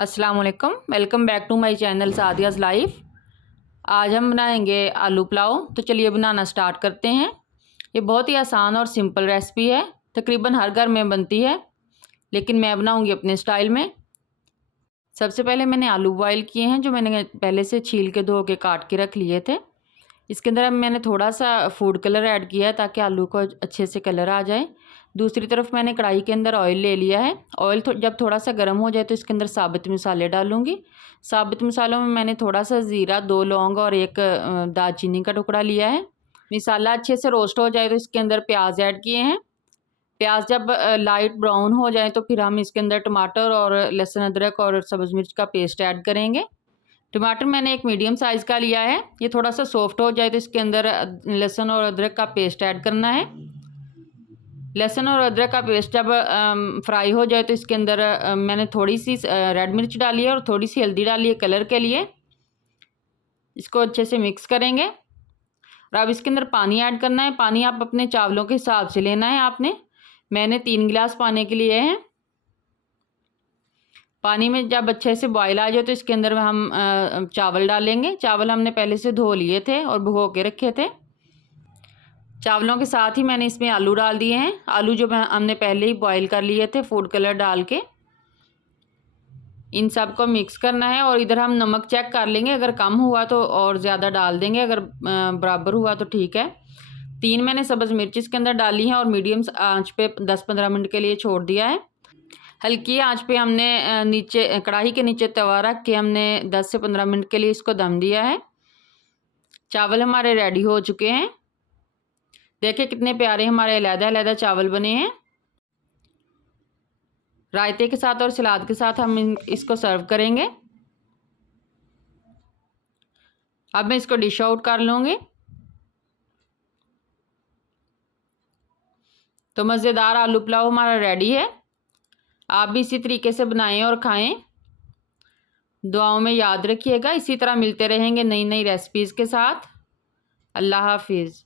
अस्सलाम वालेकुम, welcome back to my channel Sadiya's life. आज हम बनाएंगे आलू पुलाव। तो चलिए बनाना स्टार्ट करते हैं। ये बहुत ही आसान और सिंपल रेसिपी है, तकरीबन हर घर में बनती है, लेकिन मैं बनाऊंगी अपने स्टाइल में। सबसे पहले मैंने आलू बॉयल किए हैं, जो मैंने पहले से छील के धो के काट के रख लिए थे। इसके अंदर अब मैंने थोड़ा सा फूड कलर ऐड किया है ताकि आलू को अच्छे से कलर आ जाए। दूसरी तरफ मैंने कढ़ाई के अंदर ऑयल ले लिया है। ऑयल जब थोड़ा सा गर्म हो जाए तो इसके अंदर साबुत मसाले डालूंगी। साबुत मसालों में मैंने थोड़ा सा ज़ीरा, 2 लौंग और एक दालचीनी का टुकड़ा लिया है। मसाला अच्छे से रोस्ट हो जाए तो इसके अंदर प्याज ऐड किए हैं। प्याज जब लाइट ब्राउन हो जाए तो फिर हम इसके अंदर टमाटर और लहसुन, अदरक और सब्ज़ मिर्च का पेस्ट ऐड करेंगे। टमाटर मैंने एक मीडियम साइज़ का लिया है। ये थोड़ा सा सॉफ्ट हो जाए तो इसके अंदर लहसुन और अदरक का पेस्ट ऐड करना है। लहसुन और अदरक का पेस्ट जब फ्राई हो जाए तो इसके अंदर मैंने थोड़ी सी रेड मिर्च डाली है और थोड़ी सी हल्दी डाली है कलर के लिए। इसको अच्छे से मिक्स करेंगे और अब इसके अंदर पानी ऐड करना है। पानी आप अपने चावलों के हिसाब से लेना है आपने। मैंने 3 गिलास पानी के लिए हैं। पानी में जब अच्छे से बॉयल आ जाए तो इसके अंदर हम चावल डालेंगे। चावल हमने पहले से धो लिए थे और भिगो के रखे थे। चावलों के साथ ही मैंने इसमें आलू डाल दिए हैं। आलू जो हमने पहले ही बॉयल कर लिए थे फूड कलर डाल के। इन सब को मिक्स करना है और इधर हम नमक चेक कर लेंगे, अगर कम हुआ तो और ज़्यादा डाल देंगे, अगर बराबर हुआ तो ठीक है। 3 मैंने सब्ज़ मिर्च इसके अंदर डाली हैं और मीडियम आंच पे 10-15 मिनट के लिए छोड़ दिया है। हल्की आंच पे हमने नीचे कढ़ाई के नीचे तवा रख के हमने 10 से 15 मिनट के लिए इसको दम दिया है। चावल हमारे रेडी हो चुके हैं। देखिए कितने प्यारे हमारे अलग-अलग चावल बने हैं। रायते के साथ और सलाद के साथ हम इसको सर्व करेंगे। अब मैं इसको डिश आउट कर लूँगी। तो मज़ेदार आलू पुलाव हमारा रेडी है। आप भी इसी तरीके से बनाएं और खाएं। दुआओं में याद रखिएगा। इसी तरह मिलते रहेंगे नई नई रेसिपीज़ के साथ। अल्लाह हाफिज़।